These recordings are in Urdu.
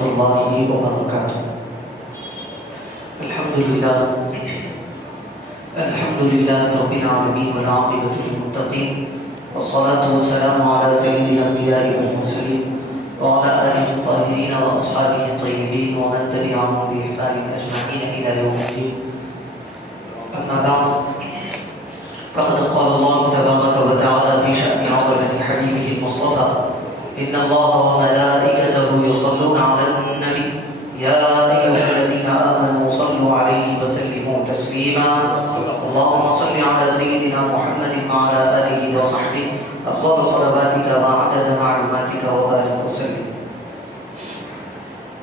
ورحمۃ اللہ وبرکاتہ۔ الحمد للہ رب العالمین والعاقبۃ للمتقین والصلاة والسلام علی سید الانبیاء والمرسلین وعلی آلہ الطاہرین واصحابہ الطیبین ومن تبعهم بإحسان اجمعین الی یوم الدین۔ اما بعد فقد قال الله تبارك وتعالى في شأن عظمة حبيبه المصطفى إن الله وملائكته يصلون على النبي يا أيها الذين آمنوا صلوا عليه وسلموا تسليما اللهم صل على سيدنا محمد وعلى آله وصحبه أفضل صلواتك وعدد معلوماتك وبارك وسلم۔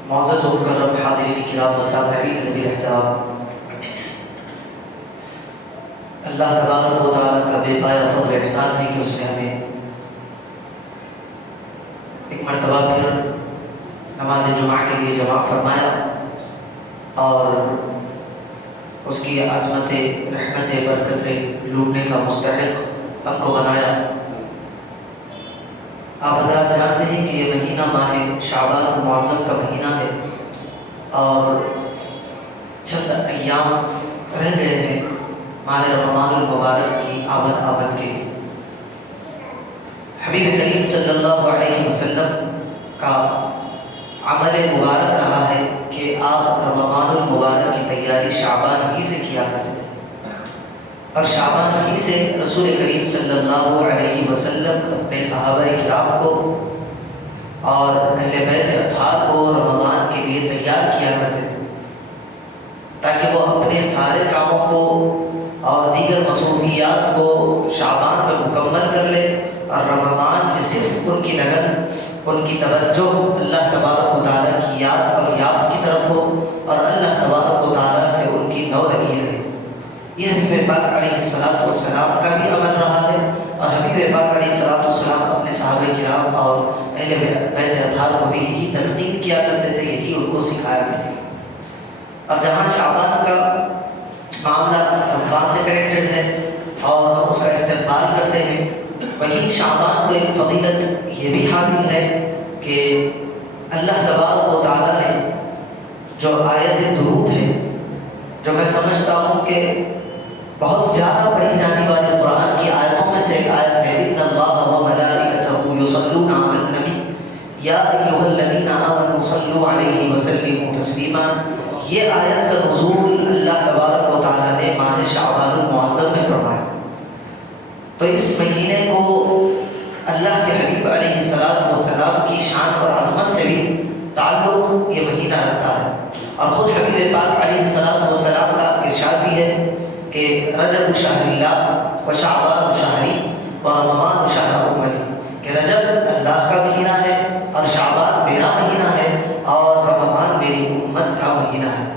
معزز و مکرم حاضرین کرام وسامعین ذوی الاحترام، اللہ تبارک و تعالیٰ کا بے پایا فضل احسان ہے کہ اس نے ہمیں ایک مرتبہ پھر نماز جمعہ کے لیے جمع فرمایا اور اس کی عظمت رحمت برکت لوٹنے کا مستحق ہم کو بنایا۔ آپ حضرات جانتے ہیں کہ یہ مہینہ ماہ شعبان المعظم کا مہینہ ہے اور چند ایام رہ گئے ہیں ماہ رمضان المبارک کی آمد کے لیے۔ حبیب کریم صلی اللہ علیہ وسلم کا عمل مبارک رہا ہے کہ آپ رمضان المبارک کی تیاری شعبان ہی سے کیا کرتے تھے اور شعبان ہی سے رسول کریم صلی اللہ علیہ وسلم اپنے صحابہ کرام کو اور اہل بیت اطہار کو رمضان کے لیے تیار کیا کرتے تھے تاکہ وہ اپنے سارے کاموں کو اور دیگر مصروفیات کو شعبان میں مکمل کر لے اور رمضان میں صرف ان کی لگن، ان کی توجہ اللہ تبارک و تعالیٰ کی یاد اور یافت کی طرف ہو اور اللہ تبارک و تعالیٰ سے ان کی نو لگی رہے۔ یہ حبیب پاک علیہ الصلوۃ والسلام کا بھی عمل رہا ہے اور حبیب پاک علیہ الصلوۃ والسلام اپنے صحابہ کرام اور اہل بیت اطہار کو بھی یہی تلقین کیا کرتے تھے، یہی ان کو سکھایا کرتے تھے۔ اور جہاں شعبان کا معاملہ رمضان سے کنیکٹڈ ہے اور ہم اس کا استقبال کرتے ہیں، وہی شعبان کو ایک فضیلت یہ بھی حاصل ہے کہ اللہ تبارک و تعالیٰ نے جو آیت درود ہے، جو میں سمجھتا ہوں کہ بہت زیادہ پڑھی جانے والی قرآن کی آیتوں میں سے ایک آیت ہے، ان اللہ وملائکتہ یصلون علی النبی یا ایھا الذین آمنوا صلوا علیہ وسلموا تسلیما۔ یہ آیت کا نزول اللہ تبارک و تعالیٰ نے ماہ شعبان المعظم میں فرمایا۔ تو اس مہینے کو اللہ کے حبیب علیہ الصلوۃ والسلام کی شان اور عظمت سے بھی تعلق یہ مہینہ رکھتا ہے اور خود حبیب پاک علیہ الصلوۃ والسلام کا ارشاد بھی ہے کہ رجب شہر اللہ و شعبان شہری و رمضان شہر امتی، کہ رجب اللہ کا مہینہ ہے اور شعبان میرا مہینہ ہے اور رمضان میری امت کا مہینہ ہے۔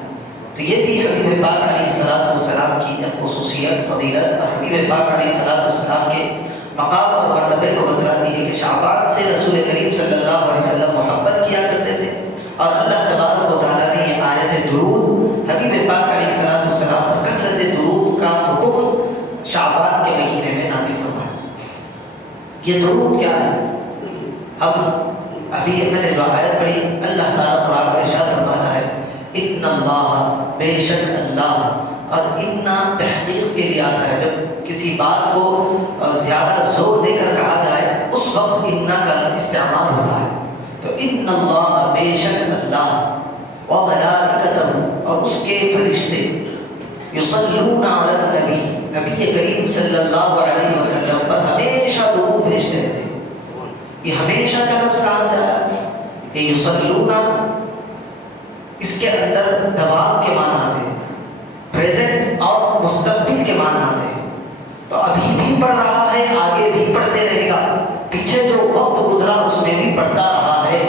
تو یہ بھی حبیب پاک علیہ الصلوۃ والسلام کی ایک خصوصیت، فضیلت اور حبیب پاک علیہ الصلوۃ والسلام کے مقام اور مرتبے کو بتلاتی ہے کہ شعبان سے رسول کریم صلی اللہ علیہ وسلم محبت کیا کرتے تھے اور اللہ تبارک و تعالیٰ نے یہ آیت درود حبیب پاک علیہ الصلوۃ والسلام پر کثرت درود کا حکم شعبان کے مہینے میں نازل فرمایا۔ یہ درود کیا ہے؟ ابھی میں نے جو آیت پڑھی، اللہ تعالیٰ قرآن میں ارشاد فرماتا ہے ان اللہ، بے شک اللہ، اور اتنا تحقیق کے لیے آتا ہے جب کسی بات کو زیادہ زور دے کر کہا جائے اس وقت اتنا کا استعمال ہوتا ہے۔ تو ان اللہ، بے شک اللہ، و ملائکتہ، اور اس کے فرشتے، یصلون علی النبی، نبی کریم صلی اللہ علیہ وسلم پر ہمیشہ درود بھیجتے رہتے ہیں۔ یہ ہمیشہ کا لفظ کہاں سے آیا؟ یہ یصلون، اس کے اندر دوام کے معنی آتے ہیں، پریزنٹ اور مستقبل کے معنی آتے ہیں۔ تو ابھی بھی پڑھ رہا ہے، آگے بھی پڑھتے رہے گا، پیچھے جو وقت گزرا اس میں بھی پڑھتا رہا ہے۔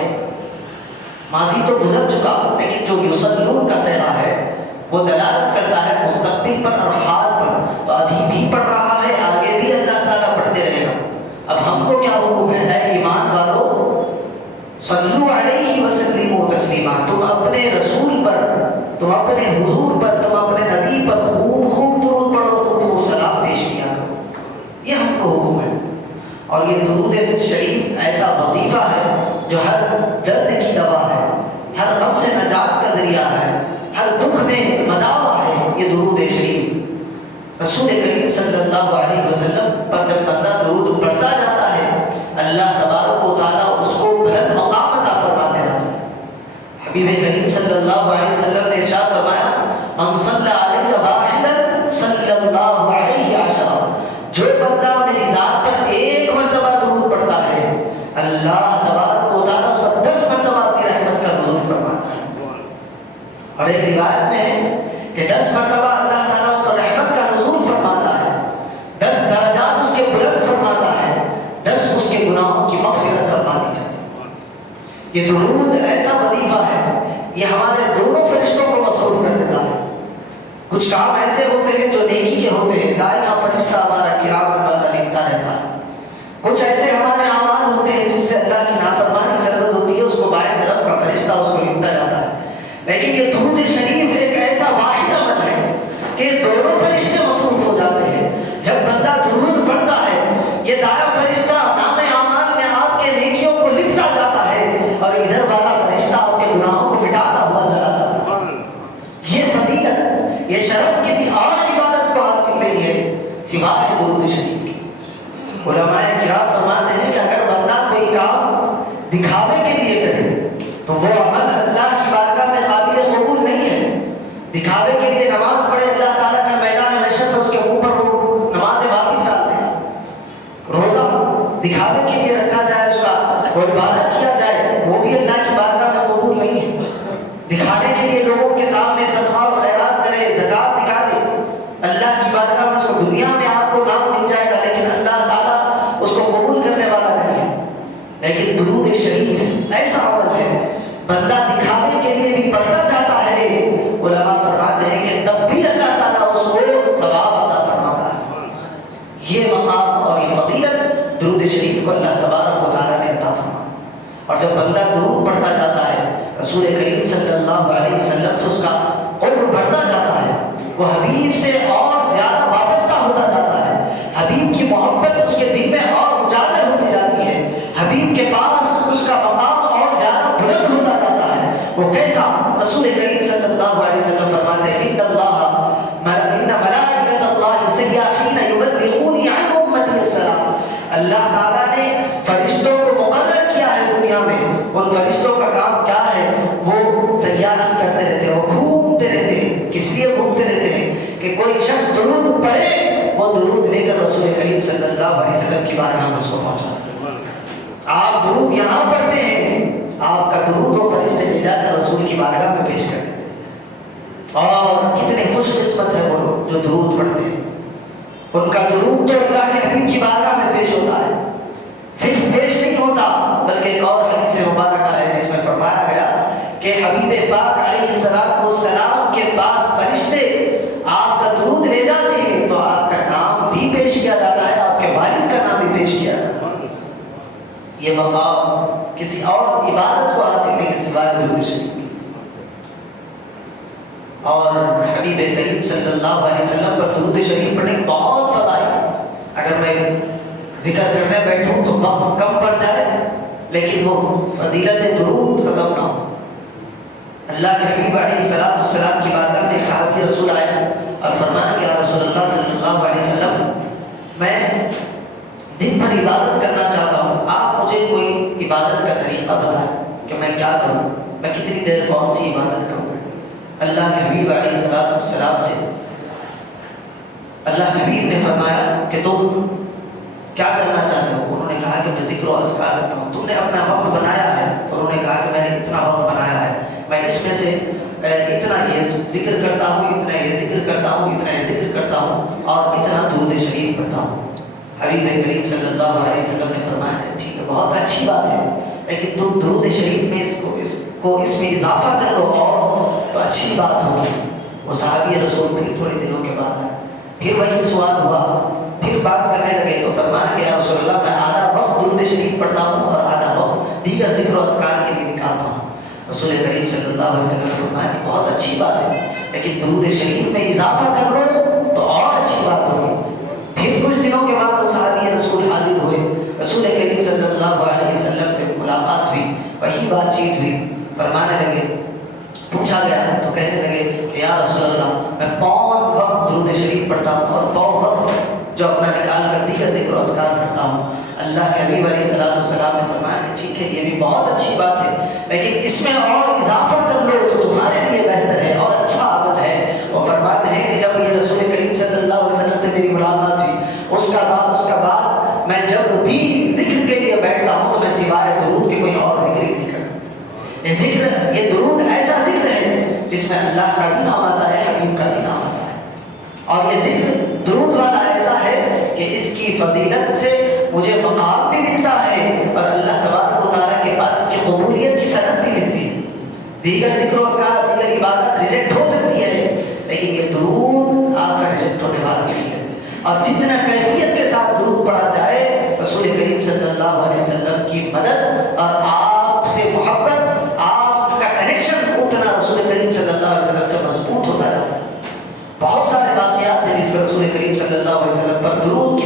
ماضی تو گزر چکا لیکن جو یصلون کا صیغہ ہے وہ دلالت کرتا ہے مستقبل پر اور حال پر۔ تو ابھی بھی پڑھ رہا ہے، آگے بھی اللہ تعالیٰ پڑھتے رہے گا۔ اب ہم کو کیا حکم ہے؟ اے ایمان والو، صلو علیہ وسلموا تسلیما، تم اپنے رسول پر، تم اپنے حضور پر، تم اپنے نبی پر خوب خوب درود پڑھو، خوب خوب سلام پیش کیا کرو۔ یہ ہم کو حکم ہے۔ اور یہ درود شریف ایسا وظیفہ ہے جو ہر درد کی دوا ہے، ہر رسول کریم صلی اللہ علیہ وسلم پر جب بندہ درود پڑھتا جاتا ہے اللہ تبارک و تعالیٰ اس کو بلند مقام عطا فرماتے جاتا ہے۔ حبیب کریم صلی اللہ علیہ وسلم نے ارشاد فرمایا من صلی علیہ واحدا صلی اللہ علیہ عشرا، جو بندہ میری ذات پر ایک مرتبہ درود پڑھتا ہے اللہ تبارک و تعالیٰ اس پر 10 مرتبہ اپنی رحمت کا نزول فرماتا ہے۔ اور ایک روایت میں ہے کہ 10 مرتبہ اللہ تعالیٰ اس پر رحمت کا نزول فرماتا ہے، 10 درجات اس کے بلند فرماتا ہے، 10 اس کے گناہوں کی مغفرت فرما دی جاتی ہے۔ یہ درود ایسا وظیفہ ہے یہ ہمارے دونوں فرشتوں کو مصروف کر دیتا ہے۔ کچھ کام ایسے ہوتے ہیں جو نیکی کے ہوتے ہیں، دائیں فرشتہ ہمارا کرام برابر لکھتا رہتا ہے۔ کچھ ایسے ہمارے اعمال ہوتے ہیں جس سے اللہ کی نافرمانی سرزد ہوتی ہے، اس کو بائیں طرف کا فرشتہ اس کو لکھتا جاتا ہے۔ لیکن یہ درود شریف ایک ایسا واحد عمل ہے کہ دونوں فرشتے مصروف ہو جاتے ہیں۔ جب بندہ درود پڑھتا ہے یہ دائیں فرشتہ نام اعمال میں آپ کے نیکیوں کو لکھتا جاتا ہے اور ادھر والا فرشتہ آپ کے گناہوں کو مٹاتا ہوا چلا جاتا ہے۔ یہ فضیلت، یہ شرف کسی اور عبادت کو حاصل نہیں ہے سوائے درود شریف کی۔ علماء کرام فرماتے ہیں کہ اگر بندہ کوئی کام دکھاوے کے لیے کرے تو وہ عمل اللہ کی بارگاہ میں قابل قبول نہیں ہے۔ دکھاوے کے لیے نماز پڑھے اللہ تعالیٰ کا میدان محشر میں اس کے اوپر وہ نمازیں واپس ڈال دے گا۔ روزہ دکھاوے کے لیے رکھا جائے، اس کا وہ عبادت کیا جائے، وہ بھی اللہ کی بارگاہ میں قبول نہیں ہے۔ دکھانے کے لیے لوگوں کے سامنے صدقہ اور خیرات کرے، زکوٰۃ دکھا دے، اللہ کی بارگاہ میں اس کو دنیا میں آپ کو نام مل جائے گا لیکن اللہ تعالیٰ اس کو قبول کرنے والا نہیں ہے۔ لیکن درود شریف ایسا عمل ہے بندہ دکھاوے کے لیے بھی پڑھتا جاتا ہے، علماء فرماتے ہیں کہ تب بھی اللہ تعالیٰ اس کو ثواب عطا فرماتا ہے۔ یہ مقام اور یہ فضیلت درود شریف کو اللہ تبارک و تعالیٰ نے عطا فرمایا۔ اور جب بندہ درود پڑھتا جاتا ہے رسول کریم صلی اللہ علیہ وسلم سے اس کا قرب بڑھتا جاتا ہے، وہ حبیب سے اور زیادہ وابستہ ہوتا جاتا ہے، حبیب کی محبت اس کے دل میں اور اجاگر ہوتی جاتی ہے، حبیب کے پاس اس کا مقام اور زیادہ بلند ہوتا جاتا ہے۔ وہ کیسا؟ رسول کریم صلی اللہ علیہ وسلم فرماتے ہیں ان ملائکۃ اللہ سیاحین یبلغونی عن امتی السلام، اللہ تعالیٰ نے فرشتوں کو مقرر کیا ہے دنیا میں، ان فرشتوں کا کام کیا ہے؟ وہ سیاحی کرتے رہتے ہیں، وہ گھومتے رہتے ہیں۔ کس لیے گھومتے رہتے ہیں؟ کہ کوئی شخص درود پڑھے، وہ درود لے کر رسول کریم صلی اللہ علیہ وسلم کی بارگاہ میں اس کو پہنچا۔ آپ درود یہاں پڑھتے ہیں، آپ کا درود وہ فرشتے لے جا کر رسول کی بارگاہ میں پیش کر دیتے ہیں۔ اور کتنے خوش قسمت ہے وہ لوگ جو درود پڑھتے ہیں، ان کا درود تو اللہ کے حبیب کی بارگاہ میں پیش ہوتا ہے۔ صرف پیش نہیں ہوتا بلکہ ایک اور حدیث مبارکہ ہے جس میں فرمایا گیا کہ حبیب پاک علیہ السلام کے پاس فرشتے آپ کا درود لے جاتے ہیں تو آپ کا نام بھی پیش کیا جاتا ہے، آپ کے والد کا نام بھی پیش کیا جاتا ہے۔ یہ مقام کسی اور عبادت کو حاصل نہیں ہے سوائے درود شریف کی۔ اور حبیب کریم صلی اللہ علیہ وسلم پر درود شریف پڑھنے کے بہت فضائل، اگر میں ذکر کرنے بیٹھوں تو وقت کم پڑ جائے لیکن وہ فضیلت درود ختم نہ ہو۔ اللہ کے حبیب علیہ السلام کی بارگاہ میں ایک صحابی رسول آئے اور فرمایا کہ یا رسول اللہ صلی اللہ علیہ وسلم، میں دن بھر عبادت کرنا چاہتا ہوں، آپ مجھے کوئی عبادت کا طریقہ بتائیں کہ میں کیا کروں، میں کتنی دیر کون سی عبادت کروں۔ اللہ کے حبیب علیہ السلام سے اللہ کے حبیب نے فرمایا کہ تم کیا کرنا چاہتے ہو؟ انہوں نے کہا کہ میں ذکر و اذکار کرتا ہوں۔ تم نے اپنا وقت بنایا ہے؟ تو انہوں نے کہا کہ میں نے اتنا وقت بنایا ہے، میں اس میں سے اتنا یہ ذکر کرتا ہوں، اتنا یہ ذکر کرتا ہوں، اتنا یہ ذکر کرتا ہوں اور اتنا درود شریف پڑھتا ہوں۔ حبیب کریم صلی اللہ علیہ وسلم نے فرمایا کہ ٹھیک ہے، بہت اچھی بات ہے، لیکن تم درود شریف میں اس میں اضافہ کر لو اور تو اچھی بات ہوگی۔ وہ صحابی رسول پھر تھوڑے دنوں کے بعد آئے، پھر وہی سوال ہوا، پھر بات کرنے لگے تو فرمایا کہ یا رسول اللہ، میں آدھا وقت درود شریف پڑھتا ہوں اور آدھا وقت دیگر ذکر و اذکار کے لیے نکالتا ہوں۔ رسول کریم صلی اللہ علیہ وسلم نے فرمایا کہ بہت اچھی بات ہے، لیکن درود شریف میں اضافہ کر لو تو اور اچھی بات ہوگی۔ پھر کچھ دنوں کے بعد وہ صحابی رسول حاضر ہوئے، رسول کریم صلی اللہ علیہ وسلم سے ملاقات ہوئی، وہی بات چیت ہوئی، فرمانے لگے پوچھا گیا تو کہنے لگے کہ یا رسول اللہ میں 5 وقت درود شریف پڑھتا ہوں اور 5 وقت جو اپنا نکال کر دیگر ذکر و اذکار کرتا ہوں. اللہ کے حبیب علیہ السلام نے فرمایا کہ ٹھیک ہے یہ بھی بہت اچھی بات ہے لیکن اس میں اور اضافہ کر لو تو تمہارے لیے بہتر ہے اور اچھا عمل ہے. وہ فرماتے ہیں کہ جب یہ رسول کریم صلی اللہ علیہ وسلم سے میری ملاقات ہوئی اس کا بعد میں جب بھی ذکر کے لیے بیٹھتا ہوں تو میں سوائے درود کے کوئی اور ذکر ہی نہیں کرتا. یہ ذکر یہ درود ایسا ذکر ہے جس میں اللہ کا بھی نام آتا ہے حبیب کا بھی نام آتا ہے اور یہ ذکر درود والا ایسا ہے کہ اس کی فضیلت سے مجھے مقام بھی ملتا ہے اور اللہ تبارک و تعالیٰ کے پاس اس کی قبولیت کی سند بھی ملتی ہے. دیگر ذکر و اذکار دیگر عبادت ریجیکٹ ہو سکتی ہے لیکن یہ درود آپ کا ریجیکٹ ہونے والا نہیں ہے. اور جتنا کیفیت کے ساتھ درود پڑھا جائے رسول کریم صلی اللہ علیہ وسلم کی مدد اور آپ سے محبت آپ کا کنیکشن اتنا رسول کریم صلی اللہ علیہ وسلم سے مضبوط ہوتا جاتا ہے. بہت سارے واقعات ہیں جس پر رسول کریم صلی اللہ علیہ وسلم پر درود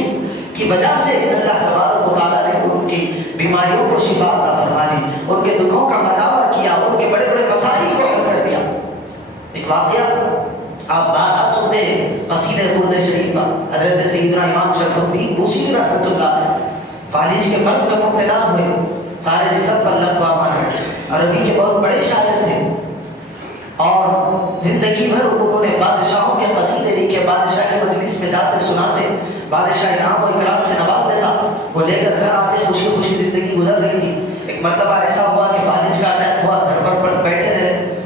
کی وجہ سے اللہ تبارک و تعالیٰ نے ان کی بیماریوں کو شفا عطا فرما دی, ان کے دکھوں کا مداوع کیا, ان کے بڑے بڑے مسائل کو حل کر دیا. ایک واقعہ آپ بارہا سنتے ہیں قصیدہ برد شریف کا. حضرت سیدنا امام شرف الدین بوسیری رحمۃ اللہ علیہ فالج کے مرض میں مبتلا ہوئے, سارے جسم پر لکوا مار گئے. عربی کے بہت بڑے شاعر تھے اور زندگی بھر انہوں نے بادشاہوں کے قصیدے لکھے, بادشاہ کے مجلس میں جاتے سناتے, بادشاہ انعام و اکرام سے نواز دیتا, وہ لے کر گھر آتے, خوشی خوشی زندگی گزر رہی تھی. ایک مرتبہ ایسا ہوا کہ فالج کا اٹیک ہوا, گھر پر بیٹھے رہے,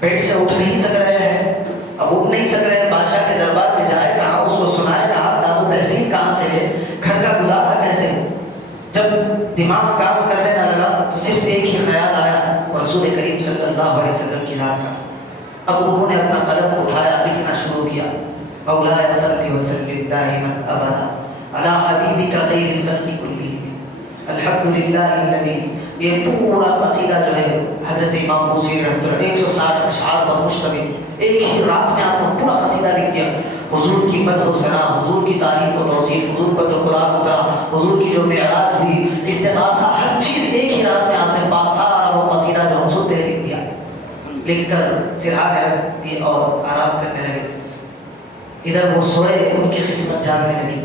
پیٹ سے اٹھ نہیں سک رہے ہیں, اب اٹھ نہیں سک رہے ہیں, بادشاہ کے دربار میں جائے کہاں, اس کو سنائے کہاں, داد و تحصیل کہاں سے ہے, گھر کا گزارا کیسے. جب دماغ کام کرنے نہ لگا تو صرف ایک ہی خیال آیا, رسول کریم صلی اللہ علیہ وسلم کی ذات کا. اب انہوں نے اپنا قلم اٹھایا, لکھنا شروع کیا, مولایا صلی وسلم دائما ابدا علی حبیبک خیر الخلق کلہم الحمدللہ الذی. یہ پورا قصیدہ جو ہے حضرت امام بوسیری رحمۃ اللہ 160 اشعار پر مشتمل, ایک ہی رات میں آپ نے پورا قصیدہ لکھ دیا. حضور کی مدح و ثنا, حضور کی تعریف و توصیف, حضور پر جو قرآن اترا, حضور کی جو معراج ہوئی, استغاثہ, ہر چیز ایک ہی رات میں آپ نے سارا وہ قصیدہ جو ہم سنتے ہیں لکھ دیا. لکھ کر سرہانے رکھ دی اور آرام کرنے لگے. ادھر وہ سوئے, ان کی قسمت جاگنے لگی.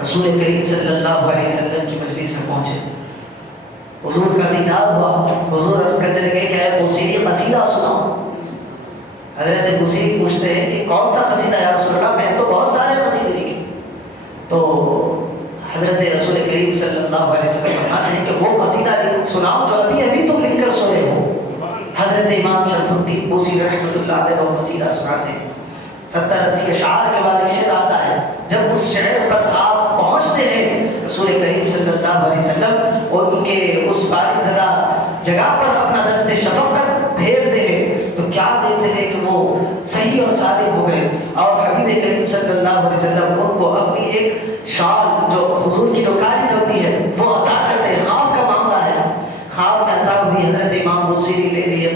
رسول کریم صلی اللہ علیہ وسلم کی مجلس میں پہنچے, حضور کا دیدار ہوا. حضور عرض کرنے لگے کہ اے بوسیری قصیدہ سناؤ. حضرت بوسیری پوچھتے ہیں کہ کون سا قصیدہ یا رسول اللہ, میں نے تو بہت سارے قصیدے لکھے. تو حضرت رسول کریم صلی اللہ علیہ وسلم فرماتے ہیں کہ وہ قصیدہ سناؤ جو ابھی ابھی تم لکھ کر سوئے ہو. حضرت امام شرف الدین بوسیری رحمۃ اللہ علیہ وہ قصیدہ سناتے ہیں. 70-80 اشعار کے بعد ایک شعر آتا ہے. جب اس شعر پر آپ پہنچتے ہیں رسول کریم صلی اللہ علیہ وسلم اور ان کے اس باری زدہ جگہ پر اپنا دست شفقت پھیرتے ہیں تو کیا دیکھتے ہیں کہ وہ صحیح اور صادق ہو گئے. اور حبیب کریم صلی اللہ علیہ وسلم ان کو اپنی ایک شال جو حضور کی جو کاری کمنی ہے وہ عطا کرتے ہیں. خواب کا معاملہ ہے, خواب میں عطا ہوئی, حضرت امام بوسیری لے لیے,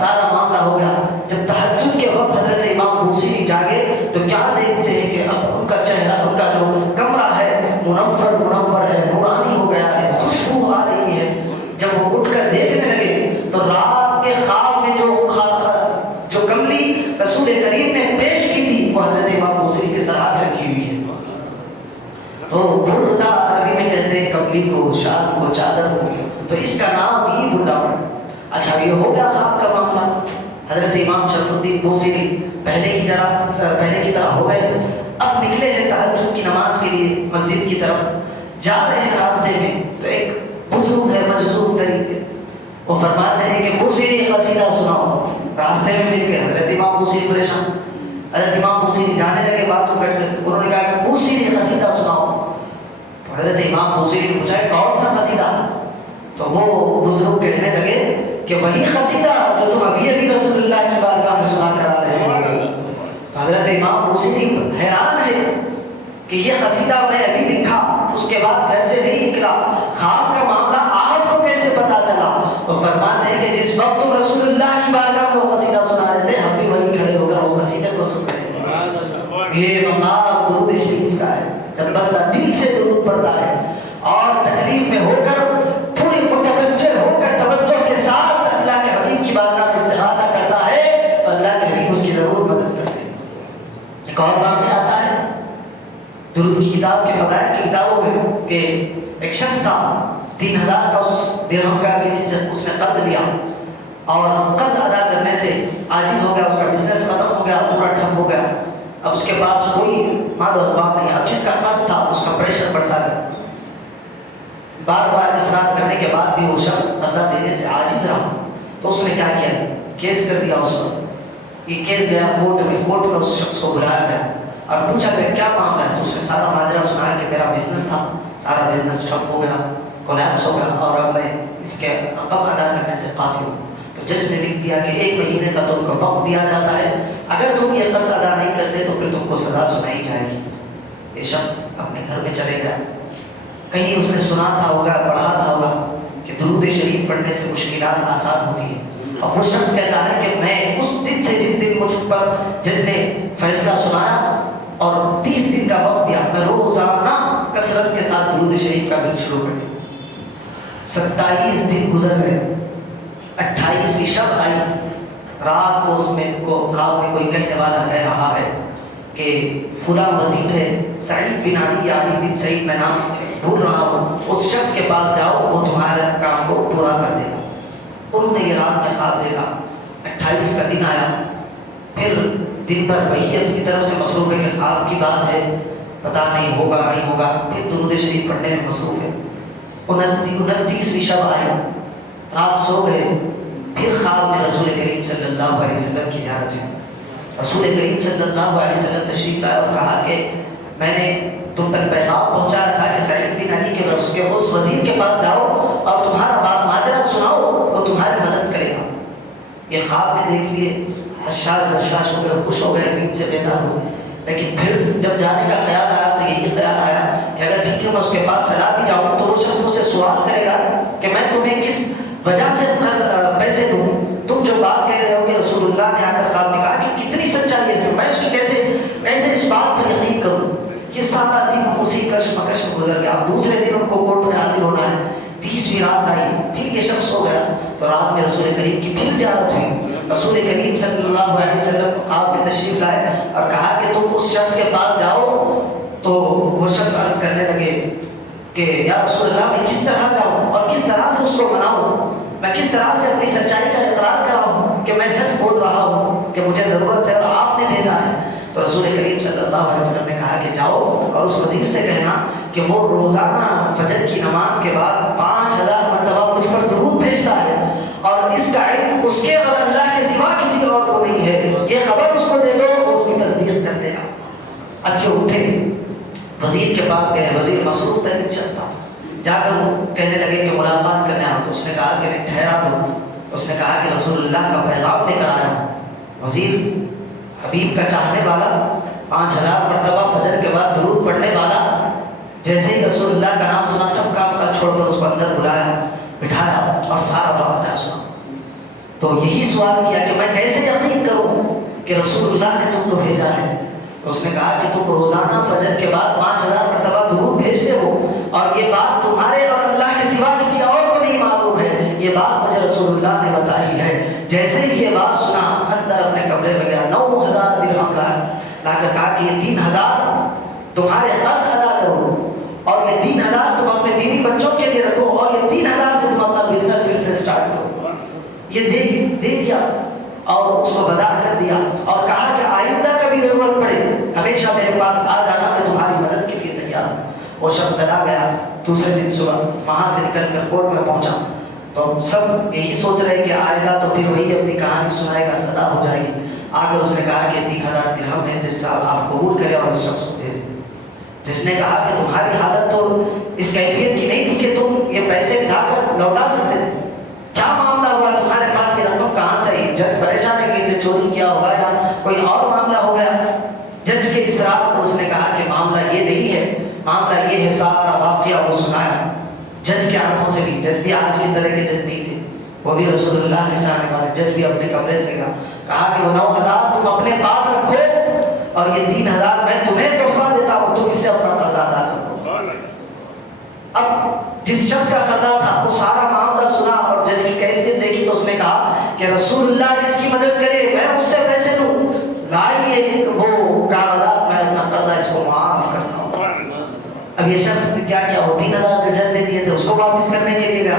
سارا معاملہ ہو گیا. جب تہجد کے وقت حضرت امام بوسیری جاگے تو کیا دیکھتے ہیں کہ اب ان کا چہرہ, ان کا جو کمرہ ہے منور ہے, نورانی ہو گیا ہے, خوشبو آ رہی ہے. جب وہ اٹھ کر دیکھنے لگے تو رات کے خواب میں جو کملی رسول کریم نے پیش کی تھی وہ حضرت امام بوسیری کے سراغ رکھی ہوئی ہے. تو بردہ عربی میں کہتے ہیں کملی کو, شال کو, چادر کو, تو اس کا نام ہی بردہ پڑا. اچھا یہ ہو گیا خواب کا معاملہ. حضرت امام شرف الدین بوسیری پہلے کی طرح ہو گئے. اب نکلے ہیں تہجد کی نماز کے لیے مسجد کی طرف. جا رہے ہیں راستے میں تو ایک بزرگ ہے مجذوب طریقے, وہ فرماتے ہیں کہ بوسیری قصیدہ سناؤ. راستے میں مل گئے. حضرت امام بوسیری پریشان. حضرت امام بوسیری جانے لگے باتوں کرتے, انہوں نے کہا کہ بوسیری قصیدہ سناؤ. حضرت امام بوسیری نے پوچھا کون سا قصیدہ. تو وہ بزرگ کہنے لگے کہ وہی قصیدہ جو تم ابھی رسول اللہ کی بارگاہ میں سنا کر آ رہے ہو. تو حضرت امام بوسیری حیران ہے کہ یہ قصیدہ میں ابھی لکھا, اس کے بعد گھر سے نہیں نکلا, خواب کا معاملہ آپ کو کیسے پتا چلا. وہ فرماتے ہیں کہ جس وقت تم رسول اللہ کی بارگاہ میں وہ قصیدہ سنا رہے تھے ہم بھی وہیں کھڑے ہو کر وہ قصیدے کو سن رہے تھے. یہ مقام درود شریف کا ہے. جب بندہ دل سے درود پڑھتا ہے اور تکلیف میں ہو کر پوری متوجہ ہو کر توجہ کے ساتھ اللہ کے حبیب کی بارگاہ میں استغاثہ کرتا ہے درود کی کتاب کے فضائل کی کتابوں میں کہ ایک شخص تھا 3000 کا اس درہم کا کسی سے اس نے قرض لیا اور قرض ادا کرنے سے عاجز ہو گیا، اس کا بزنس ختم ہو گیا، پورا ٹھپ ہو گیا، اب اس کے پاس کوئی مال و اسباب نہیں ہے، اب جس کا قرض تھا اس کا پریشر بڑھتا گیا، بار بار اصرار کرنے کے بعد بھی وہ شخص قرضہ دینے سے عاجز رہا، تو اس نے کیا کیا، کیس کر دیا اس پر، یہ کیس گیا کورٹ میں اس شخص کو بلایا گیا اور پوچھا گیا کیا معاملہ ہے، تو اس نے سارا ماجرا سنایا کہ میرا بزنس تھا، سارا بزنس ٹھپ ہو گیا، کولیپس ہو گیا اور اب میں اس کے رقم ادا کرنے سے قاصر ہوں۔ تو جج نے لکھ دیا کہ 1 مہینے کا تم کو وقت دیا جاتا ہے، اگر تم یہ قرض ادا نہیں کرتے تو پھر تم کو سزا سنائی جائے گی۔ یہ شخص اپنے گھر میں چلے گیا، کہیں اس نے سنا تھا ہوگا، پڑھا تھا ہوگا کہ درود شریف پڑھنے سے مشکلات آسان ہوتی ہیں، اور وہ شخص کہتا ہے کہ میں اس دن سے جس دن مجھ پر جج نے فیصلہ سنایا اور 30 دن کا وقت دیا، میں روزانہ کثرت کے ساتھ درود شریف کا ورد شروع کر دیا۔ 27 دن گزر گئے، 28ویں شب آئی، رات کو اس میں خواب میں کوئی کہنے والا کہہ رہا ہے کہ فلاں وزیر ہے سعید بن علی یا علی بن سعید، میں نام بھول رہا ہوں، اس شخص کے پاس جاؤ، وہ تمہارے کام کو پورا کر دے گا۔ انہوں نے یہ رات میں خواب دیکھا، 28 کا دن آیا، پھر دن بھر وہی اپنی طرف سے مصروف ہے کہ خواب کی بات ہے، پتہ نہیں ہوگا نہیں ہوگا، پھر درود شریف پڑھنے میں مصروف ہے۔ 29ویں شب آئی، رات سو گئے، پھر خواب میں رسول کریم صلی اللہ علیہ وسلم کی زیارت ہے۔ رسول کریم صلی اللہ علیہ وسلم تشریف لائے اور کہا کہ میں نے تم تک پیغام پہنچایا تھا کہ سعید بن علی کے اس وزیر کے پاس جاؤ اور تمہارا بات ماجرا سناؤ، وہ تمہاری مدد کرے گا۔ یہ خواب میں دیکھ لیے، حشاش ہو گئے، خوش ہو گئے، نیند سے بیدار ہو، لیکن پھر جب جانے کا خیال آیا تو یہی خیال آیا کہ اگر ٹھیک ہے میں اس کے پاس چلا بھی جاؤں تو وہ شخص مجھ سے سوال کرے گا کہ میں تمہیں کس وجہ سے پیسے دوں، تم جو بات کہہ رہے ہو کہ رسول اللہ نے آ کر خواب میں کہا کہ کتنی سچائی ہے، میں اس کی کیسے اس بات پر یقین کروں۔ یہ سارا دن اسی کشمکش میں گزر گیا، اب دوسرے دن ان کو کورٹ میں حاضر ہونا ہے، 30ویں رات آئی، پھر یہ شخص ہو گیا، تو رات میں رسول کریم کی پھر زیارت ہوئی۔ رسول کریم صلی اللہ علیہ وسلم خواب میں تشریف لائے اور کہا کہ تم اس شخص کے پاس جاؤ، تو وہ شخص عرض کرنے لگے کہ یا رسول اللہ میں کس طرح جاؤں اور کس طرح سے اس کو مناؤں، میں کس طرح سے اپنی سچائی کا اقرار کراؤں کہ میں سچ بول رہا ہوں کہ مجھے ضرورت ہے اور آپ نے بھیجا ہے۔ تو رسول کریم صلی اللہ علیہ وسلم نے کہا کہ جاؤ اور اس وزیر سے کہنا کہ وہ روزانہ فجر کی نماز کے بعد 5000 مرتبہ مجھ پر درود بھیجتا ہے اور اس کا علم اس کے اور اللہ کے سوا کسی اور کو نہیں ہے، یہ خبر اس کو دے دو، وہ اس کی تصدیق کر دے گا۔ اب یہ اٹھے، وزیر کے پاس گئے، وزیر مصروف ترین شخص تھا، جا کر وہ کہنے لگے کہ ملاقات کرنے آؤ، تو اس نے کہا کہ ٹھہرا دو، اس نے کہا کہ رسول اللہ کا پیغام لے کر آیا ہوں۔ وزیر حبیب کا چاہنے والا، 5000 مرتبہ فجر کے بعد درود پڑھنے والا، جیسے ہی رسول اللہ کا نام سنا سب کام کا چھوڑ کر اس کو اندر بلایا، بٹھایا اور سارا واقعہ سنا۔ تو یہی سوال کیا کہ میں کیسے یقین کروں کہ رسول اللہ نے تم کو بھیجا ہے۔ اس نے کہا کہ تم روزانہ فجر کے بعد 5000 مرتبہ درود بھیجتے ہو اور یہ بات تمہارے اور اللہ کے سوا کسی اور کو نہیں معلوم ہے، یہ بات مجھے رسول اللہ نے بتائی ہے۔ جیسے ہی یہ بات سنا اندر اپنے کمرے میں گیا، 9000 درہم لا کر کہا کہ یہ 3000 تمہارے قرض ادا کرو اور یہ 3000 تم اپنے بیوی بچوں کے لیے رکھو اور یہ 3000 سے تم اپنا بزنس پھر سے اسٹارٹ کرو۔ یہ دے دیا اور اس کو بدا کر دیا اور کہا کہ آئندہ کبھی ضرورت پڑے ہمیشہ میرے پاس آ جانا، میں تمہاری مدد کے لیے تیار ہوں۔ وہ شخص چلا گیا، دوسرے دن صبح وہاں سے نکل کر کورٹ میں پہنچا تو سب یہی سوچ رہے کہ آئے گا تو پھر وہی اپنی کہانی سنائے گا، سزا ہو جائے گی۔ آ کر اس نے کہا کہ 3000 درہم ہے، جس صاحب آپ قبول کریں اور اس شخص کو دے دیں۔ جس نے کہا کہ تمہاری حالت تو اس کیفیت کی نہیں تھی کہ تم یہ پیسے لا کر لوٹا سکتے تھے، کیا معاملہ ہوا تمہارے پاس یہ رقم کہاں سے آئی؟ جج پریشان ہے کہ اسے چوری کیا ہوگا یا کوئی اور معاملہ ہو گیا۔ جج کے اصرار پر اس نے کہا کہ معاملہ یہ نہیں ہے، معاملہ یہ ہے، سارا واقعہ وہ سنایا جج کے آنکھوں سے بھی۔ جج بھی آج کی طرح کے جج نہیں تھے، وہ بھی رسول اللہ کے چاہنے والے۔ جج بھی اپنے کمرے سے گیا، کہا کہ وہ 9000 تم اپنے پاس رکھو اور یہ 3000 میں تمہیں تحفہ دیتا ہوں، تم اس سے اپنا قرض ادا کر دو۔ اب جس شخص کا قرضہ تھا وہ سارا معاملہ سنا اور جج کی کیفیت دیکھی تو اس نے کہا کہ رسول اللہ اس کی مدد کرے، میں اس سے پیسے لوں، لائیے وہ کاغذات، میں اپنا قرضہ اس کو معاف کرتا ہوں۔ اس کو واپس کرنے کے لیے گیا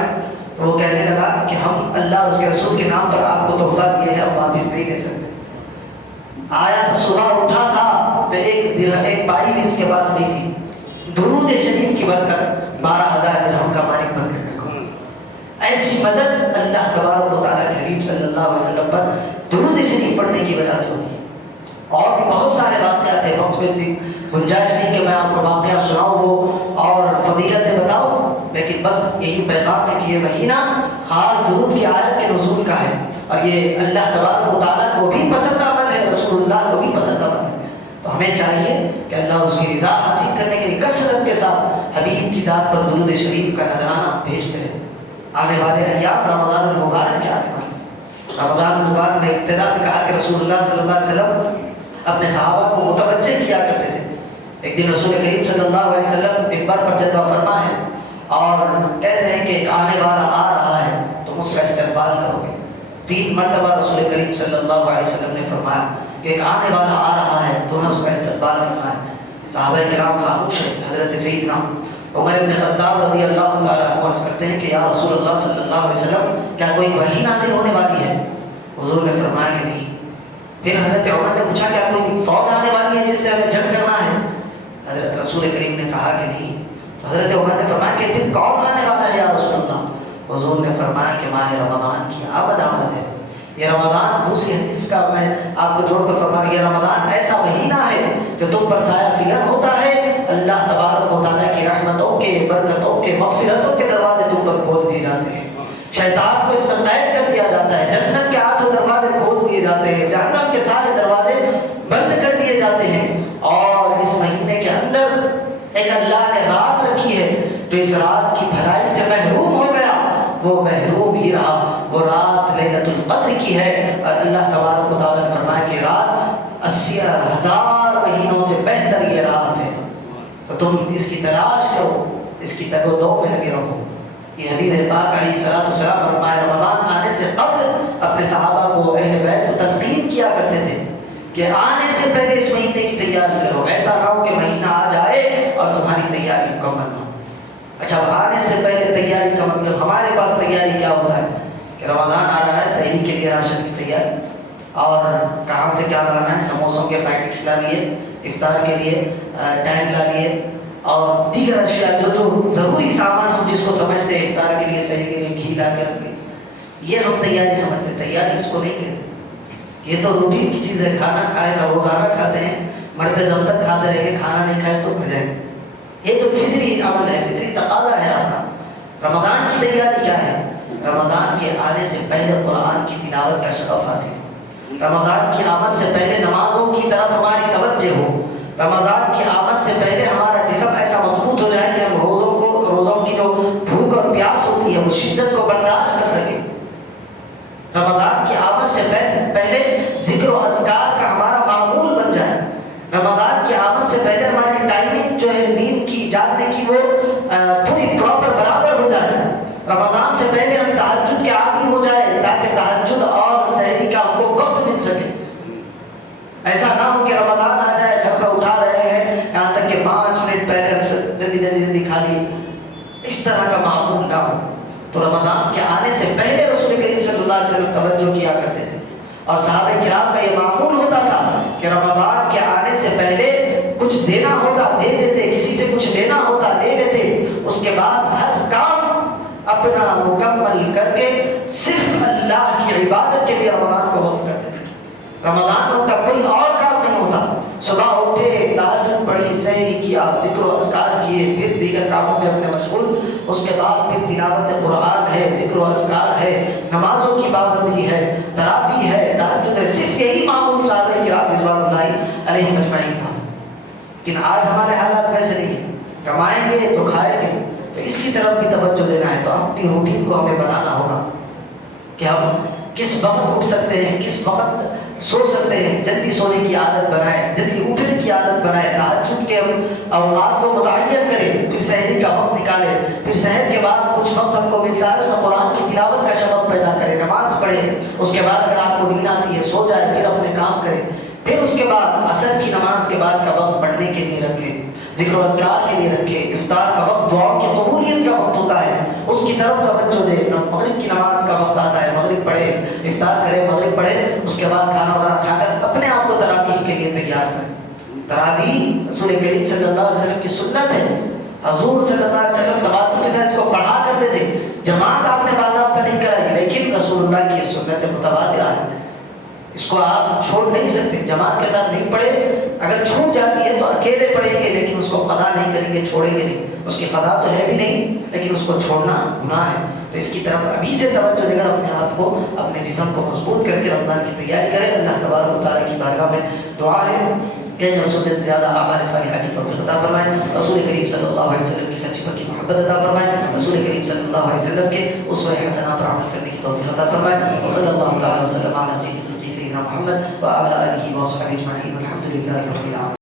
تو وہ کہنے لگا کہ ہم اللہ اس کے رسول کے نام پر آپ کو تحفہ دیے ہیں، ہم واپس نہیں دے سکتے۔ آیا تو صبح اٹھا تھا تو ایک پائی بھی اس کے پاس نہیں تھی، درود شریف کی برکت 12,000 درہم کا مالک بن کر رکھا۔ ایسی مدد اللہ تبارک و تعالیٰ کے حبیب صلی اللہ علیہ وسلم پر درود شریف پڑھنے کی وجہ سے ہوتی ہے۔ اور بھی بہت سارے واقعات ہیں، وقت میں گنجائش نہیں کہ میں آپ کو واقعات سناؤں وہ اور فضیلتیں بتاؤں، لیکن بس یہی پیغام ہے کہ یہ مہینہ خاص درود کی آیت کے نزول کا ہے، اور یہ اللہ تبارک و تعالیٰ کو بھی پسند عمل ہے، رسول اللہ کو بھی پسند عمل ہے۔ تو ہمیں چاہیے کہ اللہ اس کی رضا حاصل کرنے کے لیے کثرت کے ساتھ حبیب کی ذات پر درود شریف کا نذرانہ بھیجتے رہے۔ آنے والے ایام رمضان المبارک کے آنے والے، رمضان المبارک میں ابتدا میں کہا کہ رسول اللہ صلی اللہ علیہ وسلم اپنے صحابہ کو متوجہ کیا کرتے تھے۔ ایک دن رسول کریم صلی اللہ علیہ وسلم منبر پر جلوہ فرما ہے اور کہہ رہے ہیں کہ ایک آنے والا آ رہا ہے، تم اس کا استقبال کرو گے۔ 3 مرتبہ رسول کریم صلی اللہ علیہ وسلم نے فرمایا کہ ایک آنے والا آ رہا ہے، تمہیں اس کا استقبال کرنا ہے۔ صحابہ کرام خاموش ہیں۔ حضرت سیدنا عمر بن خطاب رضی اللہ تعالیٰ عنہ عرض کرتے ہیں کہ یا رسول اللہ صلی اللہ علیہ وسلم کیا کوئی وحی نازل ہونے والی ہے؟ حضور نے فرمایا کہ نہیں۔ پھر حضرت عمر نے پوچھا کیا کوئی فوج آنے والی ہے جس سے ہمیں جنگ کرنا ہے؟ حضرت رسول کریم نے کہا کہ نہیں۔ تو حضرت عمر نے فرمایا کہ پھر کون آنے والا ہے یا رسول اللہ؟ حضور نے فرمایا کہ ماہ رمضان کی آمد ہے۔ یہ رمضان، دوسری حدیث کا میں آپ کو جوڑ کر فرما رہا ہوں، یہ رمضان ایسا مہینہ ہے جو تم پر سایہ فگن ہوتا ہے، اللہ تبارک و تعالیٰ کی رحمتوں کے، برکتوں کے، مغفرتوں کے دروازے تم پر کھول دیے جاتے ہیں۔ شیطان کو اس میں قید کر دیا جاتا ہے، جنت کے 8 دروازے کھول دیے جاتے ہیں، جہنم کے سارے دروازے بند کر دیے جاتے ہیں۔ اور اس مہینے کے اندر ایک اللہ نے رات رکھی ہے، جو اس رات کی بھلائی سے محروم ہو گیا وہ محروم ہی رہا۔ وہ رات لیلۃ القدر کی ہے، اور اللہ تبارک و تعالیٰ نے فرمایا کہ رات 80,000 مہینوں سے بہتر یہ رات ہے، تو تم اس کی تلاش کرو، اس کی تگ و دو میں لگے رہو۔ یہ حبیب پاک علیہ الصلوۃ والسلام فرمایا رمضان آنے سے قبل اپنے صحابہ کو، اہل بیت کو تلقین کیا کرتے تھے کہ آنے سے پہلے اس مہینے کی تیاری کرو، ایسا نہ ہو کہ مہینہ آ جائے اور تمہاری تیاری مکمل نہ ہو۔ اچھا، آنے سے پہلے تیاری کا مطلب ہمارے پاس تیاری کیا ہوتا ہے کہ رمضان آ رہا ہے، سحری کے لیے راشن کی تیاری، اور کہاں سے کیا لانا ہے، سموسوں کے پیکٹس لا لیے، افطار کے لیے ٹینک لا لیے، اور دیگر اشیاء جو ضروری سامان ہم جس کو سمجھتے ہیں افطار کے لیے، سحری کے لیے گھی لا کے رکھ لیے، یہ ہم تیاری سمجھتے ہیں۔ تیاری اس کو نہیں کہتے، یہ تو روٹین کی چیز ہے، کھانا کھائے گا، روزانہ کھاتے ہیں، مرتے دم تک کھاتے رہیں گے، کھانا نہیں کھائے تو مر جائیں گے۔ یہ تو فطری عمل ہے، فطری تقاضا ہے آپ کا۔ رمضان کی تیاری کیا ہے؟ رمضان کے آنے سے پہلے قرآن کی تلاوت کا شرف حاصل، رمضان کی آمد سے پہلے نمازوں کی طرف ہماری توجہ ہو، رمضان کی آمد سے پہلے ہمارا جسم ایسا مضبوط ہو جائے کہ ہم روزوں کی جو بھوک اور پیاس ہوتی ہے وہ شدت کو برداشت کر سکیں۔ رمضان کی آمد سے پہلے ذکر و اذکار کا ہمارا معمول بن جائے، رمضان کی آمد سے پہلے ہماری ٹائمنگ جو ہے نیند کی، جاگنے کی، وہ پوری پراپر برابر ہو جائے، رمضان سے پہلے ہم تہجد کے عادی ہو جائے تاکہ تہجد اور سحری کا ہم کو وقت مل سکے۔ ایسا نہ ہو کہ رمضان آ جائے، گھر پہ اٹھا رہے ہیں یہاں تک کہ 5 منٹ پہلے ہم سے جلدی کھا لیے، اس طرح کا معمول نہ ہو۔ تو رمضان کے آنے سے پہلے رسول کریم صلی اللہ علیہ وسلم توجہ کیا کرتے تھے، اور صحابہ کرام کا یہ معمول ہوتا تھا کہ رمضان کے آنے سے پہلے کچھ دینا ہوتا دے دیتے، کسی سے کچھ لینا ہوتا لے لیتے، اس کے بعد ہر کام اپنا مکمل کر کے صرف اللہ کی عبادت کے لیے رمضان کو وقف کر دیتے۔ رمضان میں ان کا کوئی اور کام نہیں ہوتا، صبح اٹھے، تہجد پڑھی، سحری کیا، ذکر و اذکار کیے، پھر دیگر کاموں میں اپنے مشغول، اس کے بعد پھر تلاوت قرآن ہے، ذکر و اذکار ہے، نمازوں کی پابندی ہے، تراویح ہے، تہجد ہے، صرف یہی معمول صحابہ کرام رضوان اللہ علیہم اجمعین تھا۔ لیکن آج ہمارے حالات ویسے نہیں ہیں، کمائیں گے تو کھائیں گے، تو اس کی طرف بھی توجہ دینا ہے، تو اپنی روٹین کو ہمیں بنانا ہوگا کہ ہم کس وقت اٹھ سکتے ہیں، کس وقت سو سکتے ہیں، جلدی سونے کی عادت بنائیں، جلدی اٹھنے کی عادت بنائیں، تہجد کے ہم اوقات کو متعین کریں، پھر سحری کا وقت نکالیں، پھر سحر کے بعد کچھ وقت ہم کو ملتا ہے اس میں قرآن کی تلاوت کا شغف پیدا کریں، نماز پڑھیں، اس کے بعد اگر آپ کو نیند آتی ہے سو جائیں، پھر اپنے کام کریں، پھر اس کے بعد عصر کی نماز کے بعد کا وقت پڑھنے کے لیے رکھیں، ذکر و اذکار کے لیے رکھیں، افطار کا وقت دعاؤں کی قبولیت کا وقت ہوتا ہے، کی طرف توجہ دے. مغرب کی نماز کا وقت آتا ہے, مغرب پڑھے, افطار کرے, مغرب پڑھے, اس کے بعد کھانا وانا کھا کر اپنے آپ کو تراویح کے لیے تیار کرے. تراویح رسول کریم صلی اللہ علیہ وسلم کی سنت ہے. حضور صلی اللہ علیہ وسلم تواتر کے ساتھ اس کو پڑھا کرتے تھے. جماعت آپ نے باضابطہ نہیں کرائی, لیکن رسول اللہ کی سنت متواترہ ہے, اس کو آپ چھوڑ نہیں سکتے. جماعت کے ساتھ نہیں پڑھے, اگر چھوٹ جاتی ہے تو اکیلے پڑھیں گے, لیکن اس کو قضا نہیں کریں گے, چھوڑیں گے نہیں. اس کی قضا تو ہے بھی نہیں, لیکن اس کو چھوڑنا گناہ ہے. تو اس کی طرف ابھی سے توجہ دے کر اپنے آپ کو, اپنے جسم کو مضبوط کر کے رمضان کی تیاری کرے. اللہ تبارک و تعالیٰ کی بارگاہ میں دعا ہے کہ رسول سے زیادہ اعمال صالحہ کی توفیق عطا فرمائے, رسول کریم صلی اللہ علیہ وسلم کی سچی پکی محبت عطا فرمائے, رسول کریم صلی اللہ علیہ وسلم کے اسوہ حسنہ پر عمل کرنے کی توفیق عطا فرمائے. صلی اللہ تعالی وسلم علی سیدنا محمد وعلی آلہ وصحبہ اجمعین, والحمد للہ رب العالمین.